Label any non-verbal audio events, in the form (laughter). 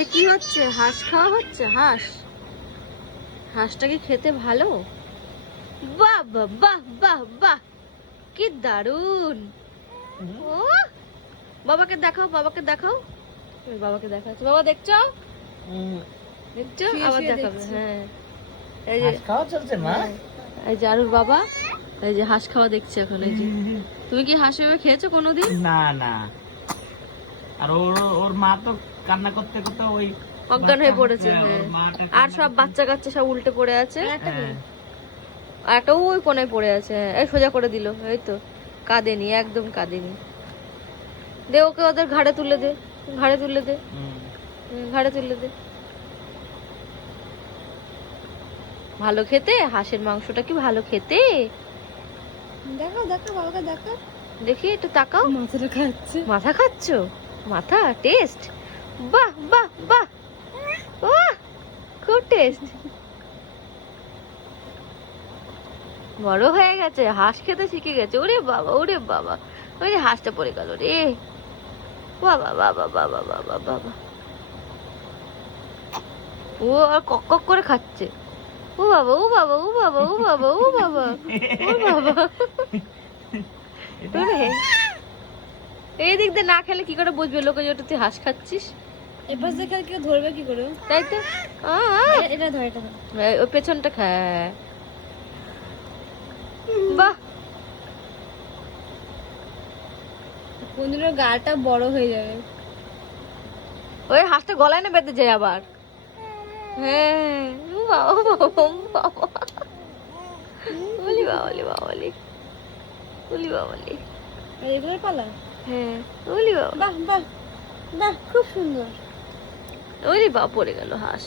এটা কি হচ্ছে? হাঁস খাওয়া হচ্ছে? হাঁস? হাঁসটা কি খেতে ভালো? বাহ বাহ বাহ বাহ বাহ। কি দারুণ ও বাবাকে দেখাও বাবাকে দেখাও। বাবাকে দেখাচ্ছে। বাবা দেখছ? দেখছ? আবার দেখাবে হ্যাঁ। এই যে খাওয়া চলছে মা? হ্যাঁ, এই যে আরুর বাবা এই যে হাঁস খাওয়া দেখছে এখন এই যে। তুমি কি হাঁস খেয়েছো কোনোদিন? না না। আর ওর ওর মা তো কান্না করতে করতে ওই অজ্ঞান হয়ে পড়েছে হ্যাঁ, হ্যাঁ। আর সব বাচ্চা কাচ্চা সব উল্টে পড়ে আছে। হ্যাঁ। আর একটা ওই কোনায় পড়ে আছে হ্যাঁ, এই সোজা করে দিল এই তো। কাঁদেনি একদম কাঁদেনি। দে ওকে ওদের ঘাড়ে তুলে দে ঘাড়ে তুলে দে। ঘাড়ে তুলে দে। ভালো খেতে? হাঁসের মাংসটা কি ভালো খেতে? দেখো দেখো বাবাকে দেখো দেখি একটু তাকাও। মাথাটা খাচ্ছে। মাথা খাচ্ছ? মাথা টেস্ট বাহ বাহ বাহ। বাহ খুব টেস্ট বড় হয়ে গেছে হাঁস খেতে শিখে গেছে। ওরে বাবা ওরে বাবা। ওই যে হাঁসটা পড়ে গেল রে। বাবা বাবা বাবা বাবা বাবা। ও আর কক কক করে খাচ্ছে। ও বাবা ও বাবা ও বাবা ও বাবা ও বাবা ও বাবা। (laughs) এই দিক দিয়ে না খেলে কি করে বুঝবে? লোকে যে ওটা তুই হাঁস খাচ্ছিস? এবার দেখে কেউ ধরবে কি করে? তাই তো? এটা ধর এটা ওই পেছনটা খায় বাহ! বন্ধুরা গাটা বড় হয়ে যাবে। ওই হাঁসটা গলায় না বেঁধে যায় আবার? হ্যাঁ। বাবা ও বাবা ও বাবা। বলি বাবালি বলি বাবালি আর এগুলোর পালা? হ্যাঁ বলি বাবা। বাহ বাহ বাহ খুব সুন্দর। ওলি বাবা পড়ে গেল হাঁস।